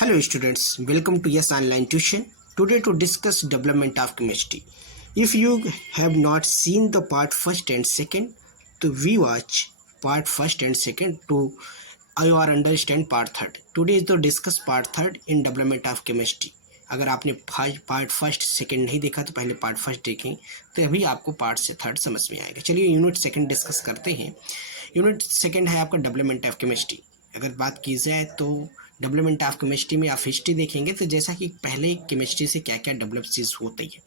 Hello students, welcome to Yes Online Tuition. Today to discuss development of chemistry. If you have not seen the part first and second, to watch part first and second to you understand part third. Today is to discuss part third in development of chemistry. अगर आपने part first second नहीं देखा तो पहले part first देखें, तो अभी आपको पार्ट से थर्ड समझ में आएगा। चलिए यूनिट सेकंड डिस्कस करते हैं। यूनिट सेकंड है आपका डेवलपमेंट ऑफ केमिस्ट्री। अगर बात की जाए तो डेवलपमेंट ऑफ केमिस्ट्री में आप हिस्ट्री देखेंगे तो जैसा कि पहले केमिस्ट्री से क्या क्या डेवलप चीज़ होती है,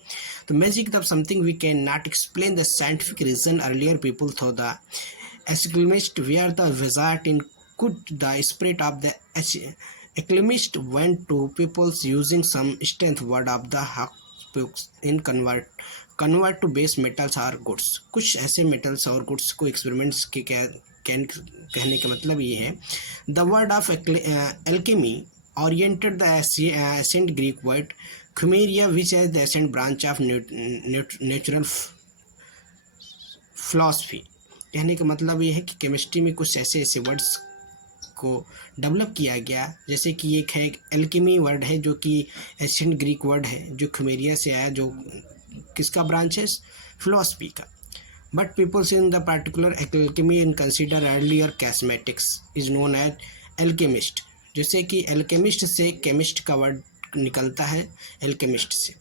तो magic of something we can not explain the scientific reason earlier people though the alchemist were the wizard in could the spirit of the alchemist went to people's using some strength word of the books in convert to base metals or goods। कुछ ऐसे metals और goods को experiments के कहने का मतलब ये है। The word of alchemy oriented the ancient Greek word chimeria, which is the ancient branch of natural philosophy। कहने का मतलब ये है कि केमिस्ट्री में कुछ ऐसे वर्ड्स को डेवलप किया गया, जैसे कि एक है एल्केमी वर्ड है जो कि एंशिएंट ग्रीक वर्ड है जो ख्यूमेरिया से आया, जो किसका ब्रांच है, फिलोसफी का। But peoples in the particular alchemy in consider earlier cosmetics is known as alchemist. जैसे कि एल्केमिस्ट से केमिस्ट का वर्ड निकलता है, एल्केमिस्ट से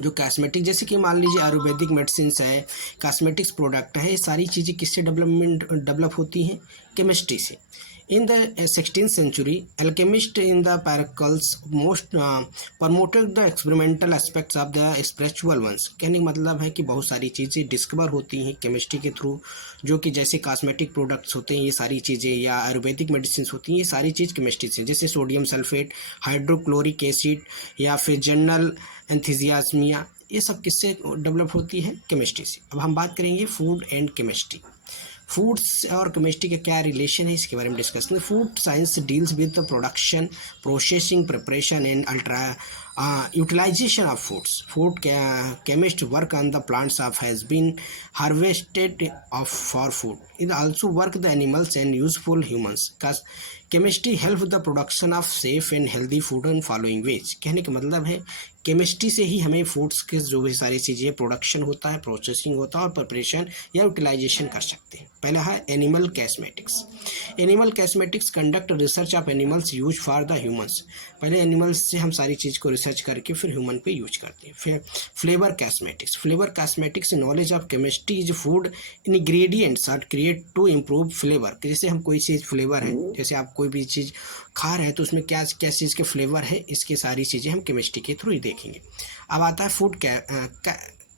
जो कॉस्मेटिक, जैसे कि मान लीजिए आयुर्वेदिक मेडिसिन है, कॉस्मेटिक्स प्रोडक्ट है, ये सारी चीज़ें किससे डेवलप होती हैं, केमिस्ट्री से। In the 16th century, alchemists in the paracels most promoted the experimental aspects of the spiritual ones। कहने का मतलब है कि बहुत सारी चीज़ें डिस्कवर होती हैं केमिस्ट्री के थ्रू, जो कि जैसे कॉस्मेटिक प्रोडक्ट्स होते हैं ये सारी चीज़ें, या आयुर्वेदिक मेडिसिन होती हैं, ये सारी चीज़ केमिस्ट्री से, जैसे सोडियम सल्फेट, हाइड्रोक्लोरिक एसिड या फिर जनरल एंथीसियाज्मिया, ये सब किससे डेवलप होती है, केमिस्ट्री से। अब हम बात करेंगे फूड एंड केमिस्ट्री। फूड्स और केमिस्ट्री का क्या रिलेशन है, इसके बारे में डिस्कस करें। Food science deals with the production, processing, preparation and utilization of foods। Food chemists work on the plants of has been harvested for food। It also work the animals and useful humans। Cause chemistry help the production of safe and healthy food in following ways। कहने का मतलब है chemistry से ही हमें foods के जो भी सारी चीज़ें प्रोडक्शन होता है, प्रोसेसिंग होता है और प्रिपरेशन या यूटिलाइजेशन कर सकते हैं। पहला है animal cosmetics. Animal cosmetics conduct research of animals use for the humans. पहले एनिमल्स से हम सारी चीज़ को रिसर्च करके फिर ह्यूमन पे यूज करते हैं। फिर flavour cosmetics. Flavour cosmetics knowledge of chemistry is food ingredients are create to improve flavour. जैसे हम कोई चीज़ फ्लेवर है, जैसे आप कोई भी चीज़ खा रहे हैं तो उसमें क्या क्या चीज़ के फ्लेवर है, इसकी सारी चीज़ें हम केमिस्ट्री के थ्रू ही देखेंगे। अब आता है फूड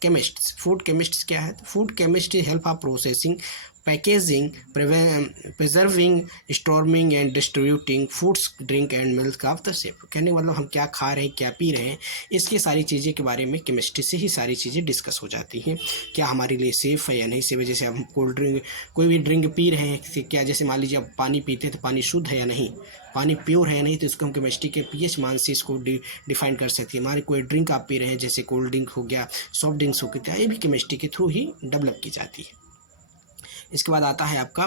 केमिस्ट्स। फूड केमिस्ट्स क्या है, food chemistry help of processing, packaging, preserving, storing and distributing foods, drink and milk of the safe. कहने का मतलब हम क्या खा रहे हैं, क्या पी रहे हैं, इसकी सारी चीज़ें के बारे में केमिस्ट्री से ही सारी चीज़ें डिस्कस हो जाती हैं। क्या हमारे लिए सेफ़ है या नहीं सेफ है। जैसे हम कोल्ड ड्रिंक, कोई भी ड्रिंक पी रहे हैं, क्या जैसे मान लीजिए आप पानी पीते हैं तो पानी शुद्ध है या नहीं, पानी प्योर है या नहीं, तो इसको हम केमिस्ट्री के पीएच मान से इसको डिफाइन कर सकते हैं। हमारे कोई ड्रिंक आप पी रहे हैं, जैसे कोल्ड ड्रिंक हो गया, सॉफ्ट ड्रिंक्स हो गया, ये भी केमिस्ट्री के थ्रू ही डेवलप की जाती है। इसके बाद आता है आपका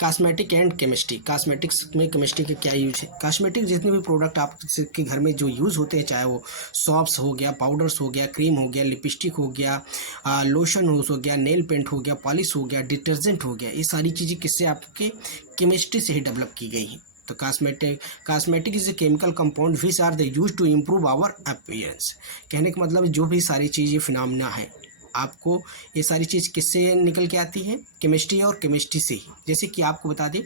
कॉस्मेटिक एंड केमिस्ट्री। कॉस्मेटिक्स में केमिस्ट्री का क्या यूज है। कॉस्मेटिक जितने भी प्रोडक्ट आपके घर में जो यूज़ होते हैं, चाहे वो सॉप्स हो गया, पाउडर्स हो गया, क्रीम हो गया, लिपस्टिक हो गया, लोशन हो गया, नेल पेंट हो गया, पॉलिश हो गया, डिटर्जेंट हो गया, ये सारी चीज़ें किससे आपके केमिस्ट्री से ही डेवलप की गई हैं। तो cosmetic is a chemical compound which are the use to improve our appearance. कहने का मतलब जो भी सारी चीज़ें फिनोमेना है, आपको ये सारी चीज़ किससे निकल के आती है, केमिस्ट्री और केमिस्ट्री से ही। जैसे कि आपको बता दें,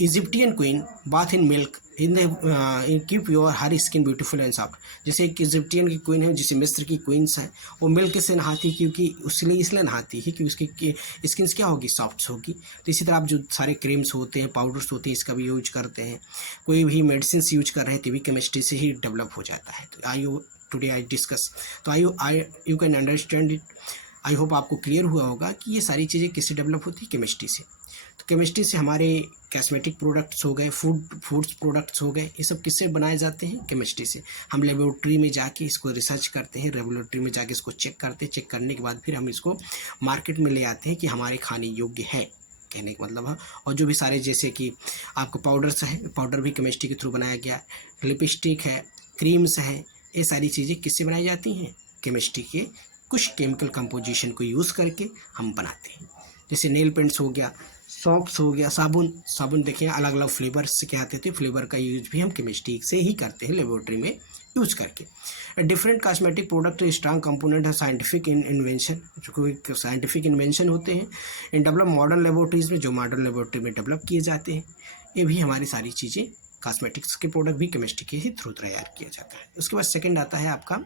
Egyptian queen bath in milk in the keep your her skin beautiful and soft. जैसे एक इजिप्टियन की क्वीन है, जिसे मिस्र की क्वींस है, वो मिल्क से नहाती, क्योंकि इसलिए नहाती है कि उसकी स्किन क्या होगी, सॉफ्ट होगी। तो इसी तरह आप जो सारे क्रीम्स होते हैं, पाउडर्स होते हैं, इसका भी यूज करते हैं। कोई भी मेडिसिन यूज कर रहे हैं तो भी केमिस्ट्री से ही डेवलप हो जाता है। तो आई टुडे आई डिस्कस, तो you can understand it. I hope आपको क्लियर हुआ होगा कि ये सारी चीज़ें किससे डेवलप होती है, केमिस्ट्री से। तो केमिस्ट्री से हमारे कॉस्मेटिक प्रोडक्ट्स हो गए, फूड्स प्रोडक्ट्स हो गए, ये सब किससे बनाए जाते हैं, केमिस्ट्री से। हम लेबोरेटरी में जाके इसको रिसर्च करते हैं, लेबोरेटरी में जाके इसको चेक करते हैं, चेक करने के बाद फिर हम इसको मार्केट में ले आते हैं कि हमारे खाने योग्य है। कहने का मतलब है। और जो भी सारे जैसे कि आपको पाउडर्स है, पाउडर भी केमिस्ट्री के थ्रू बनाया गया है, लिपस्टिक है, क्रीम्स है, ये सारी चीज़ें किससे बनाई जाती हैं? केमिस्ट्री के कुछ केमिकल कंपोजिशन को यूज़ करके हम बनाते हैं। जैसे नेल पेंट्स हो गया, सॉप्स हो गया, साबुन, साबुन देखिए अलग अलग फ्लेवर्स के आते थे, फ्लेवर का यूज भी हम केमिस्ट्री से ही करते हैं लेबोरेटरी में यूज करके। Different cosmetic product strong component है साइंटिफिक इन्वेंशन, जो कोई साइंटिफिक इन्वेंशन होते हैं इन डेवलप मॉडर्न लेबोरेटरीज में, जो मॉडर्न लेबोरेटरी में डेवलप किए जाते हैं। ये भी हमारी सारी चीज़ें, कॉस्मेटिक्स के प्रोडक्ट भी केमिस्ट्री के ही थ्रू तैयार किया जाता है। उसके बाद सेकंड आता है आपका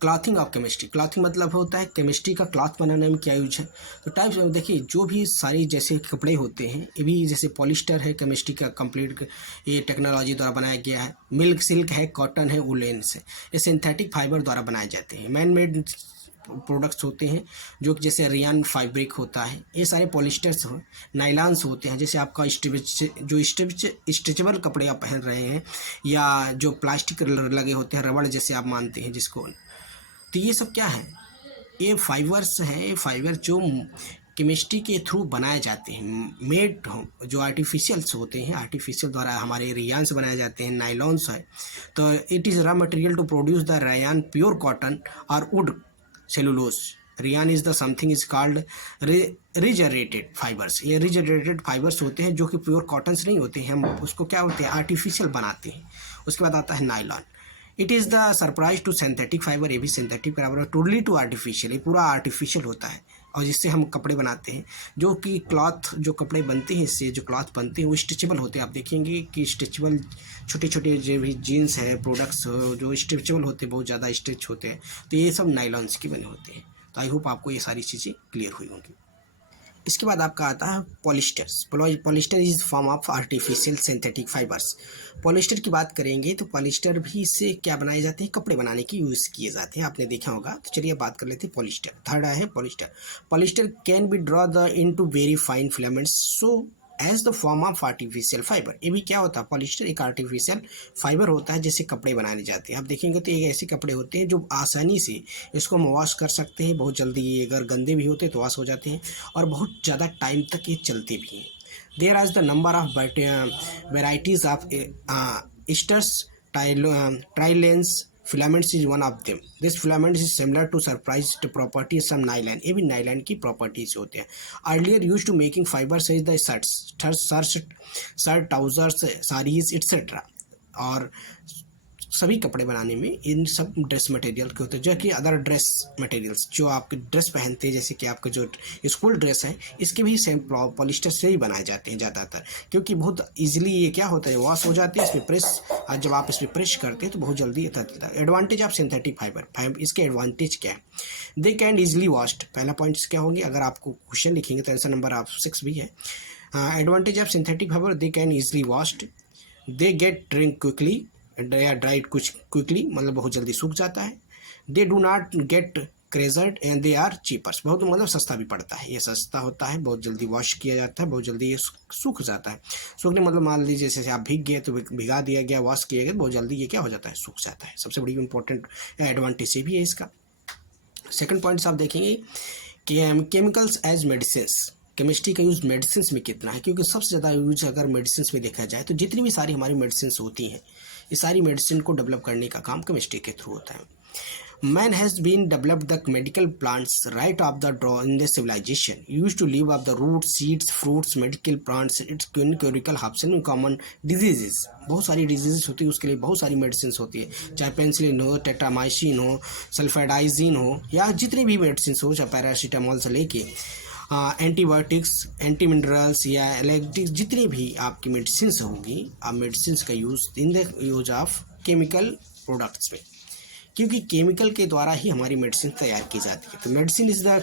क्लॉथिंग ऑफ केमिस्ट्री। क्लॉथिंग मतलब होता है केमिस्ट्री का क्लॉथ बनाने में क्या यूज है। तो टाइप्स देखिए, जो भी सारी जैसे कपड़े होते हैं, ये भी जैसे पॉलिस्टर है केमिस्ट्री का कंप्लीट, ये टेक्नोलॉजी द्वारा बनाया गया है। मिल्क सिल्क है, कॉटन है, वुलन से, ये सिंथेटिक फाइबर द्वारा बनाए जाते हैं। मैन मेड प्रोडक्ट्स होते हैं जो कि जैसे रियान फैब्रिक होता है, ये सारे पॉलिस्टर्स हो, नाइलॉन्स होते हैं, जैसे आपका स्ट्रेचेबल कपड़े आप पहन रहे हैं, या जो प्लास्टिक लगे होते हैं, रबड़ जैसे आप मानते हैं जिसको, तो ये सब क्या है? ये फाइबर्स हैं, ये फाइबर जो केमिस्ट्री के थ्रू बनाए जाते हैं, मेड हो, जो आर्टिफिशियल्स होते हैं, आर्टिफिशियल द्वारा हमारे रेयान से बनाए जाते हैं, नाइलॉन्स है। तो it is raw material to produce the rayon pure cotton और wood cellulose. Rayon is the something is called regenerated fibres. ये रिजनरेटेड फाइबर्स होते हैं जो कि प्योर कॉटन से नहीं होते हैं, हम उसको क्या होते हैं आर्टिफिशियल बनाते हैं। उसके बाद आता है nylon. It is the surprise to synthetic fibre, ये भी सिंथेटिक बराबर है, टोटली टू आर्टिफिशियल, ये पूरा आर्टिफिशियल होता है और जिससे हम कपड़े बनाते हैं। जो कि क्लॉथ, जो कपड़े बनते हैं इससे, जो क्लॉथ बनते हैं वो स्ट्रेचेबल होते हैं। आप देखेंगे कि स्ट्रेचेबल छोटे छोटे जो भी जीन्स है, प्रोडक्ट्स जो स्ट्रेचेबल होते हैं, बहुत ज़्यादा स्ट्रेच होते हैं, तो ये सब नाइलॉन्स के बने होते हैं। तो आई होप आपको ये सारी चीज़ें क्लियर हुई होंगी। इसके बाद आपका आता है polyesters. Polyester is form of artificial synthetic fibres. Polyester की बात करेंगे तो पॉलिस्टर भी इससे क्या बनाए जाते हैं? कपड़े बनाने की यूज़ किए जाते हैं, आपने देखा होगा। तो चलिए बात कर लेते हैं पॉलिस्टर। थर्ड है polyester. Polyester can be draw the into very fine filaments so as the form of artificial fibre. ये भी क्या होता है? पॉलिस्टर एक आर्टिफिशियल फाइबर होता है जिससे कपड़े बनाए जाते हैं। आप देखेंगे तो ये ऐसे कपड़े होते हैं जो आसानी से इसको हम वॉश कर सकते हैं, बहुत जल्दी, ये अगर गंदे भी होते हैं तो वॉश हो जाते हैं और बहुत ज़्यादा टाइम तक ये चलते भी हैं। There are the number of varieties of esters, terylene filaments is one of them. This filament is similar to surprised properties some nylon. ये भी नाइलॉन की प्रॉपर्टीज होते हैं। Earlier used to making fiber such the shirts, trousers, sarees etc. और सभी कपड़े बनाने में इन सब ड्रेस मटेरियल के होते हैं, जो कि अदर ड्रेस मटेरियल्स जो आपके ड्रेस पहनते हैं, जैसे कि आपका जो स्कूल ड्रेस है, इसके भी सेम पॉलिस्टर से ही बनाए जाते हैं ज़्यादातर, क्योंकि बहुत इजीली ये क्या होता है, वॉश हो जाती है इसमें प्रेस, और जब आप इसमें प्रेस करते हैं तो बहुत जल्दी आता है। एडवांटेज ऑफ सिंथेटिक फाइबर, इसके एडवांटेज क्या है? दे कैन ईजिली वॉश्ड। पहला पॉइंट क्या होंगे, अगर आपको क्वेश्चन लिखेंगे तो आंसर नंबर आप 6 भी है। Advantage of synthetic fibre, they can easily washed, they get drink quickly, dried कुछ क्विकली, मतलब बहुत जल्दी सूख जाता है। They do not get creased and they are cheapers, बहुत मतलब सस्ता भी पड़ता है, ये सस्ता होता है, बहुत जल्दी वॉश किया जाता है, बहुत जल्दी ये सूख जाता है। सूखने मतलब मान लीजिए जैसे आप भीग गए तो भिगा दिया गया, वॉश किया गया, बहुत जल्दी ये क्या हो जाता है, सूख जाता है। सबसे बड़ी इंपॉर्टेंट एडवांटेज ये भी है इसका। सेकंड पॉइंट आप देखेंगे कि केमिकल्स एज मेडिसिन। केमिस्ट्री का यूज़ मेडिसिन में कितना है, क्योंकि सबसे ज़्यादा यूज अगर मेडिसिन में देखा जाए तो जितनी भी सारी हमारी मेडिसिन होती हैं, ये सारी मेडिसिन को डेवलप करने का काम केमिस्ट्री के थ्रू होता है। Man has been developed the medical plants right off the draw in the civilization. Used to live off the roots, seeds, fruits, medical plants. Its clinical helps in common diseases. बहुत सारी diseases होती है, उसके लिए बहुत सारी medicine होती है, चाहे पेंसिलिन हो, टेट्रामाइसिन हो, सल्फेडाइजिन हो, या जितनी भी मेडिसिन हो, चाहे पैरासीटामोल से लेके एंटीबायोटिक्स, एंटी मिनरल्स या एलेक्टिक्स, जितनी भी आपकी मेडिसिन होंगी, आप मेडिसिन का use in the use of chemical products में, क्योंकि केमिकल के द्वारा ही हमारी मेडिसिन तैयार की जाती है। तो medicine is the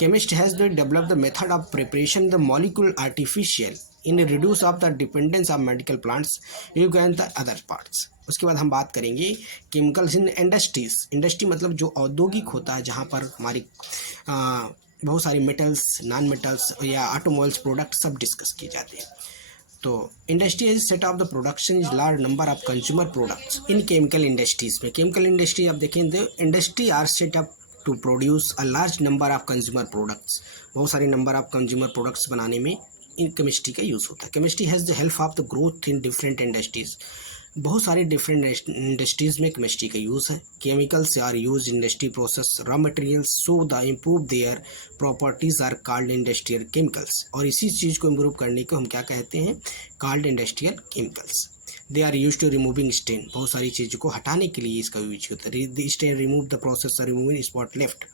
chemist has develop the method of preparation the molecule artificial in reduce of the dependence of medical plants you can the other parts. उसके बाद हम बात करेंगे केमिकल्स इन इंडस्ट्रीज। इंडस्ट्री मतलब जो औद्योगिक होता है, जहाँ पर हमारी बहुत सारी मेटल्स, नॉन मेटल्स या ऑटोमोबाइल्स प्रोडक्ट सब डिस्कस किए जाते हैं। तो industry is set of the production is large number of consumer products in chemical industries में। केमिकल इंडस्ट्री आप देखें तो industry are set of to produce a large number of consumer products, बहुत सारे नंबर ऑफ कंज्यूमर प्रोडक्ट्स बनाने में in chemistry का use होता है। Chemistry has the help of the growth in different industries, बहुत सारे डिफरेंट इंडस्ट्रीज में केमिस्ट्री का यूज़ है। Chemicals are use industry process raw materials so the improve their properties are called industrial chemicals, और इसी चीज़ को इम्प्रूव करने को हम क्या कहते हैं, called industrial chemicals. They are use to removing stain, बहुत सारी चीज़ों को हटाने के लिए इसका यूज होता है। Stain remove the process removing spot left,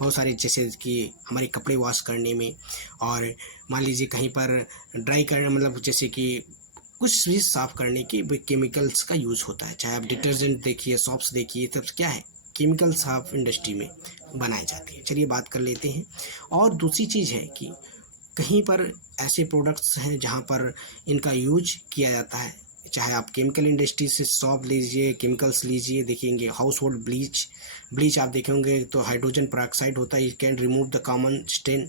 बहुत सारे जैसे कि हमारे कपड़े वॉश करने में, और मान लीजिए कहीं पर ड्राई करने, मतलब जैसे कि कुछ भी साफ़ करने की केमिकल्स का यूज़ होता है। चाहे आप डिटर्जेंट देखिए, सॉप्स देखिए, तब क्या है, केमिकल्स आप इंडस्ट्री में बनाए जाते हैं। चलिए बात कर लेते हैं। और दूसरी चीज़ है कि कहीं पर ऐसे प्रोडक्ट्स हैं जहाँ पर इनका यूज किया जाता है, चाहे आप केमिकल इंडस्ट्री से सॉप लीजिए, केमिकल्स लीजिए, देखेंगे हाउस होल्ड ब्लीच आप देखेंगे तो हाइड्रोजन पेरोक्साइड होता है, it can remove the common stain.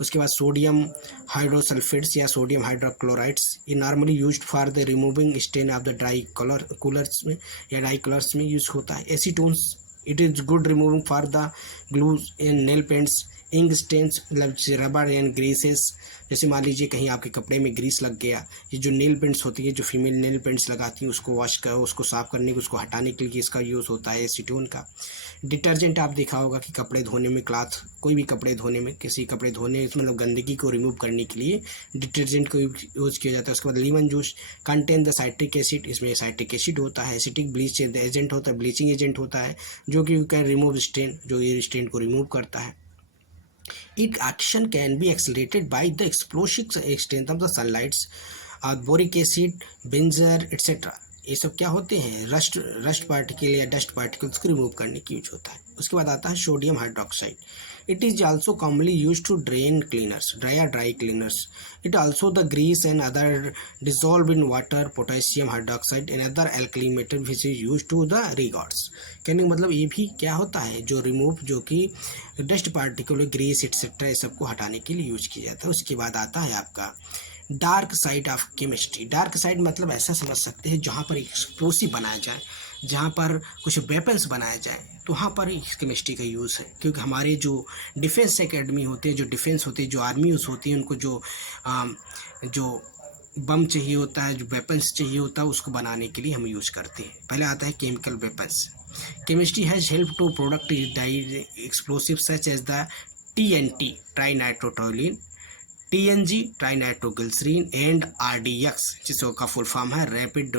उसके बाद सोडियम हाइड्रोसल्फेट्स या सोडियम हाइड्रोक्लोराइड्स, ये normally used for the removing stain of the dry colours में या डाई कलर्स में यूज होता है। Acetones, it is good removing for the glues and nail paints, ink stains, मतलब रबर एंड ग्रीसेस, जैसे मान लीजिए कहीं आपके कपड़े में ग्रीस लग गया, ये जो नेल पेंट्स होती है, जो फीमेल नेल पेंट्स लगाती हैं, उसको वॉश कर, उसको साफ़ करने के, उसको हटाने के लिए इसका यूज़ होता है एसीटोन का। डिटर्जेंट आप देखा होगा कि कपड़े धोने में, क्लॉथ कोई भी कपड़े धोने में, किसी कपड़े धोने मतलब गंदगी को रिमूव करने के लिए डिटर्जेंट को यूज़ किया जाता है। उसके बाद Lehman juice contain the citric acid, इसमें साइट्रिक एसिड होता है। एसिटिक ब्लीच एजेंट होता है, ब्लीचिंग एजेंट होता है, जो कि कैन रिमूव स्टेन, जो ये स्टेन को रिमूव करता है। Its action can be accelerated by the explosive extent of the sunlights, boric acid, benzene, etc. ये सब क्या होते हैं, रस्ट पार्टिकल या डस्ट पार्टिकल्स को रिमूव करने की यूज होता है। उसके बाद आता है sodium hydroxide, it is also commonly use to drain cleaners, dry cleaners. It also the grease and other dissolve in water, potassium hydroxide and other alkali metal which is use to the regards. कहने का मतलब ये भी क्या होता है, जो remove, जो कि डस्ट पार्टिकल, ग्रीस एक्सेट्रा, ये सबको हटाने के लिए यूज किया जाता है। उसके बाद आता है आपका dark side of chemistry. Dark side मतलब ऐसा समझ सकते हैं जहाँ पर एक्सप्लोसिव बनाया जाए, जहाँ पर कुछ वेपन्स बनाया जाए, तो वहाँ पर केमिस्ट्री का यूज़ है। क्योंकि हमारे जो डिफेंस एकेडमी होते हैं, जो डिफेंस होते हैं, जो आर्मी यूज़ होती है, उनको जो बम चाहिए होता है, जो वेपन्स चाहिए होता है, उसको बनाने के लिए हम यूज़ करते हैं। पहले आता है chemical weapons. Chemistry has help to product explosive such as the TNT, trinitrotoluene, TNG, trinitroglycerine, and RDX, जिसका फुल फॉर्म है rapid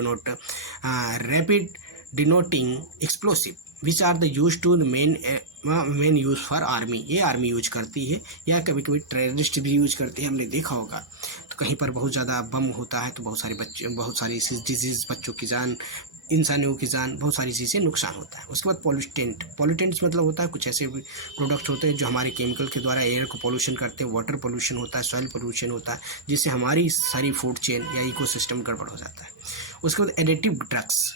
detonating explosive, which are the use to main use for army. ये army use करती है, या कभी कभी terrorist भी use करते हैं, हमने देखा होगा। तो कहीं पर बहुत ज़्यादा बम होता है तो बहुत सारे बच्चे, बहुत सारी डिजीज़, बच्चों की जान, इंसानों की जान, बहुत सारी चीज़ें नुकसान होता है। उसके बाद पॉल्यूटेंट्स मतलब होता है कुछ ऐसे प्रोडक्ट्स होते हैं जो हमारे केमिकल के द्वारा एयर को पोल्यूशन करते हैं। वाटर पोल्यूशन होता है, सॉइल पोल्यूशन होता है, जिससे हमारी सारी फूड चेन या इकोसिस्टम गड़बड़ हो जाता है। उसके बाद एडिटिव ड्रग्स,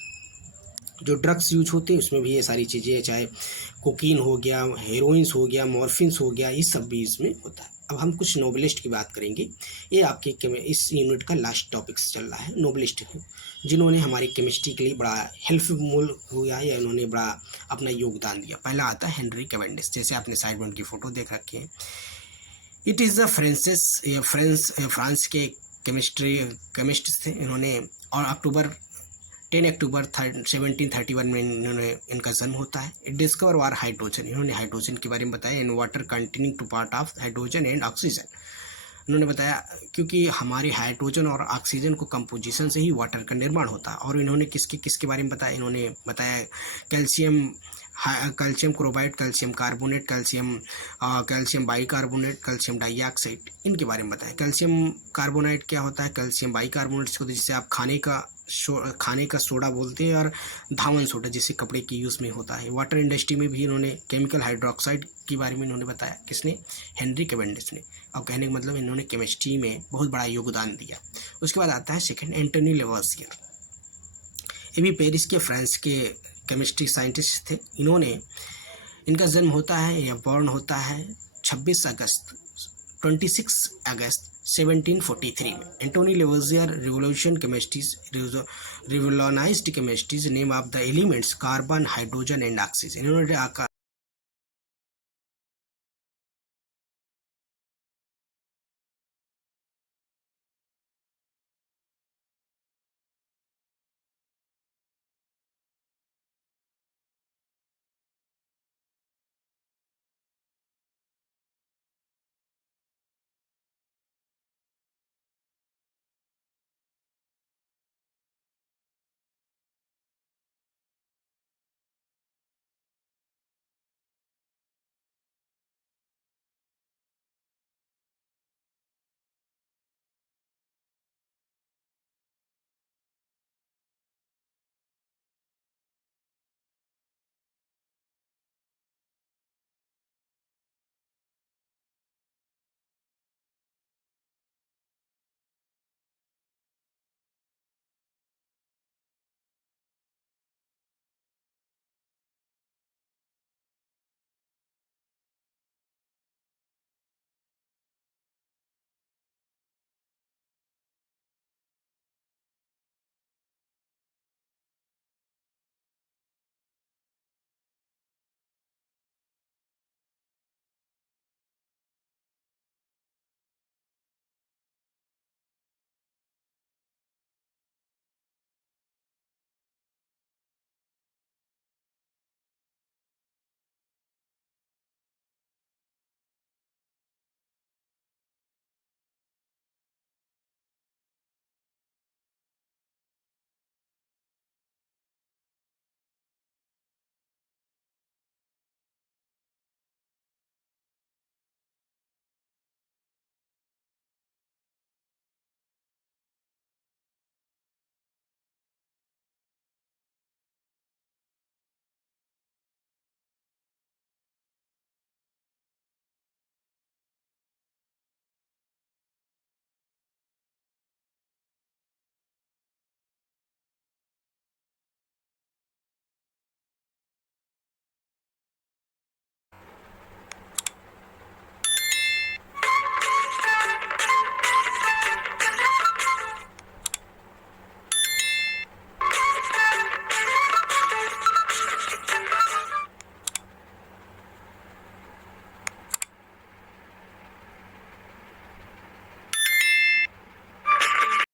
जो ड्रग्स यूज होते हैं उसमें भी ये सारी चीज़ें, चाहे कोकीन हो गया, हेरोइंस हो गया, मॉर्फिन्स हो गया, ये सब भी इसमें होता है। अब हम कुछ नोबलिस्ट की बात करेंगे। ये आपके इस यूनिट का लास्ट टॉपिक चल रहा है। नोबलिस्ट हैं जिन्होंने हमारी केमिस्ट्री के लिए बड़ा हेल्पफुल हुआ या इन्होंने बड़ा अपना योगदान दिया। पहला आता है हेनरी कैवेंडिश, जैसे आपने साइड में उनकी फ़ोटो देख रखी है। इट इज़ द फ्रांस के केमिस्ट्स थे इन्होंने, और 10 अक्टूबर 1731 में इन्होंने, इनका जन्म होता है। इट डिस्कवर वार हाइड्रोजन, इन्होंने हाइड्रोजन के बारे में बताया। In water containing two part of hydrogen and oxygen, उन्होंने बताया क्योंकि हमारे हाइड्रोजन और ऑक्सीजन को कंपोजिशन से ही वाटर का निर्माण होता है। और इन्होंने किसके बारे में बताया, इन्होंने बताया calcium chloride, calcium carbonate, calcium bicarbonate, calcium dioxide, इनके बारे में बताया। कैल्शियम कार्बोनेट क्या होता है, कैल्शियम बाइकार्बोनेट को जिसे आप खाने का सोडा बोलते हैं, और धावन सोडा जिसे कपड़े की यूज़ में होता है। वाटर इंडस्ट्री में भी इन्होंने केमिकल हाइड्रोक्साइड के बारे में इन्होंने बताया। किसने, हेनरी कैवेंडिश ने। अब कहने का मतलब इन्होंने केमिस्ट्री में बहुत बड़ा योगदान दिया। उसके बाद आता है सेकंड, एंटोनी लेवोसियर। ये भी पेरिस के, फ्रांस के केमिस्ट्री साइंटिस्ट थे। इनका जन्म होता है या बॉर्न होता है 26 अगस्त 1743 में। Antoine Lavoisier revolutionised chemistry's name of the elements carbon, hydrogen and oxygen. इन्होंने